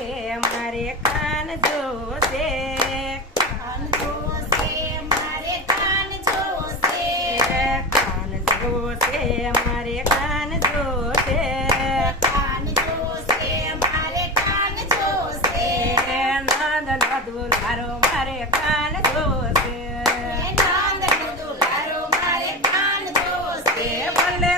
મારે કાન જોશે. કાન જોશે મારે કાન જોશે. કાન જોશે મારે કાન જોશે. કાન જોશે મારે કાન જોશે. નંદ નદુલારો મારે કાન જોશે. હે નંદનો દુલારો મારે કાન જોશે. ભલે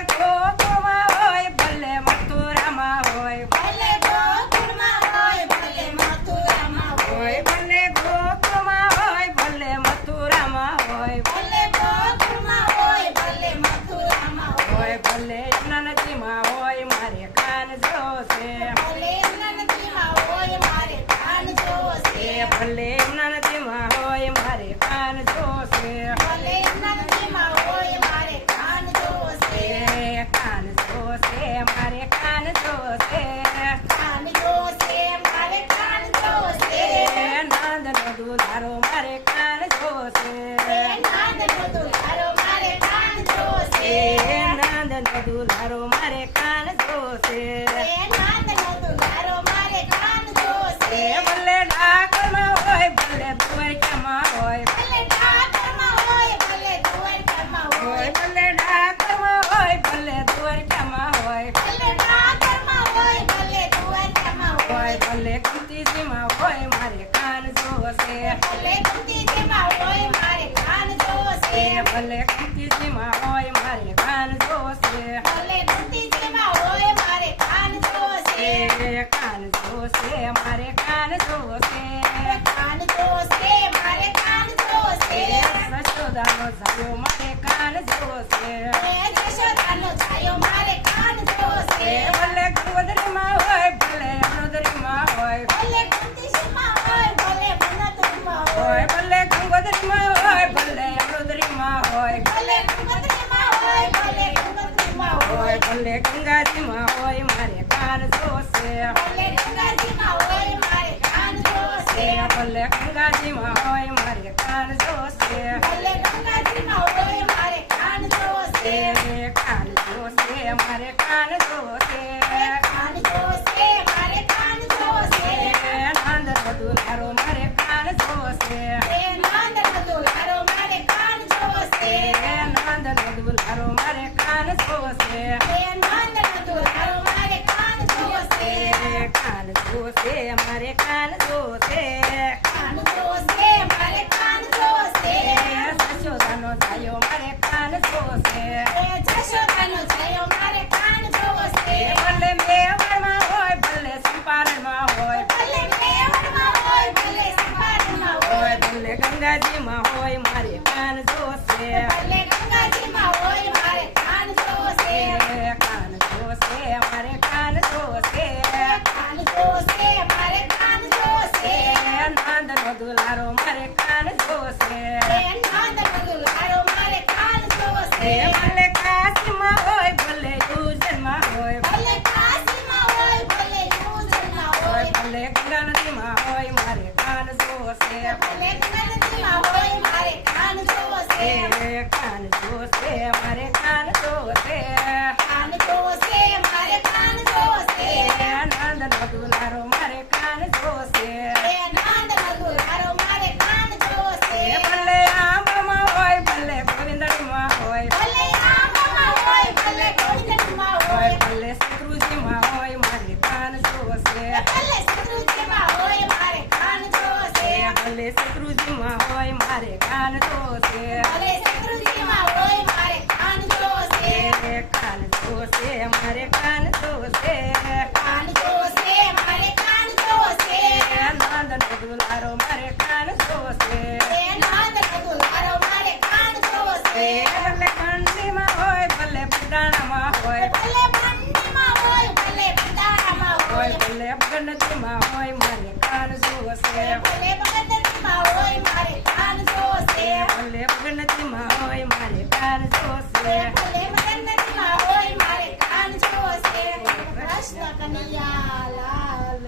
મારે કાન જોશે. ભલે નંદીમાં હોય મારે કાન જોશે ભલે ડાકરમાં હોય હોય ભલે ઠાકરમાં હોય. ભલે દ્વારકામાં હોય, ભલે ડાકરમાં હોય, ભલે દ્વારકામાં હોય. ભલે ઠાકરમાં હોય, ભલે દ્વારકામાં હોય ભલે કુંતીજીમાં હોય મારે કાન જોશે ભલે કુંતીજીમાં હોય મારે કાન એ ભલે કુંતીજીમાં હોય મારે કાન જોશે. ભલે કુંતીજીમાં હોય મારે કાન જોશે. કાન જોશે મારે કાન જોશે. કાન જોશે મારે કાન જોશે. એ સચોદાનો જાયો મારે કાન જોશે. કુંવતરીમાં હોય હોય ગંગાજીમાં હોય મારે કાન જોશે. ભલે ગંગાજીમાં હોય મારે કાન જોશે. એ ભલે ગંગાજીમાં હોય મારે કાન જોશે. હોય મારે કાન જોશે. કાન જોશે મારે કાન જોશે કાન જોશે મારે કાન જોશે એ નંદ દુલારો મારે કાન જોશે હે નંદનો દુલારો મારે કાન જોશે એ નંદ દુલારો મારે કાન જોશે હે નંદનો દુલારો મારે કાન જોશે એ કાન જોશે મારે કાન જોશે કાન જોશે મારે કાન જોશે એ સચોદાનો જાયો મારે કાન જોશે હે જશોદાનો છાયો મારે કાન જોશે એ ભલે મેવાડમાં હોય ભલે ચંપારણમાં હોય ભલે મેવાડમાં હોય ભલે સંભાળમાં હોય હોય ભલે ગંગાજીમાં હોય મારે કાન જોશે. ભલે ગંગાજીમાં હોય મારે કાન જોશે એ કાન જોશે મારે કાન જોશે કાન જોશે મારે કાન જોશે એ નંદનો દુલારો મારે કાન જોશે હે નંદનો દુલારો મારે કાન જોશે એ ભલે કાશીમાં હોય ભલે યુજનમાં હોય ભલે કાશીમાં હોય ભલે યુજનમાં હોય હોય ભલે ગંગા નદીમાં હોય મારે કાન જોશે ભલે ગંગાજીમાં હોય મારે કાન જોશે એ કાન જોશે મારે કાન જોશે કાન જોશે મારે કાન જોશે એ નંદનો દુલારો મારે કાન જોશે હે નંદનો દુલારો મારે કાન જોશે એ ભલે આંબામાં હોય ભલે ગોવિંદડીમાં હોય ભલે આંબામાં હોય ભલે ગોવિંદમાં હોય હોય ભલે શત્રુજીમાં હોય મારે કાન જોશે ભલે શત્રુજીમાં હોય મારે કાન જોશે એ ભલે શત્રુજીમાં હોય મારે કાન જોશે ભલે શત્રુજીમાં હોય મારે કાન જોશે એ કાન જોશે મારે કાન જોશે કાન જોશે મારે કાન એ નંદનો દુલારો મારે કાન હે નંદનો દુલારો મારે કાન એ ભલે કંડીમાં હોય ભલે પટાણામાં હોય. ભલે મંડીમાં હોય ભલે પટાણામાં હોય હોય. ભલે ગણતરીમાં હોય મારે કાન જોશે ભલે બગદતીમાં હોય મારે કાન જોશે ભલે મગન નથી માં હોય મારે કાન જોશે. ભલે મગન નથી માં હોય મારે કાન જોશે કૃષ્ણ કનૈયા લાલ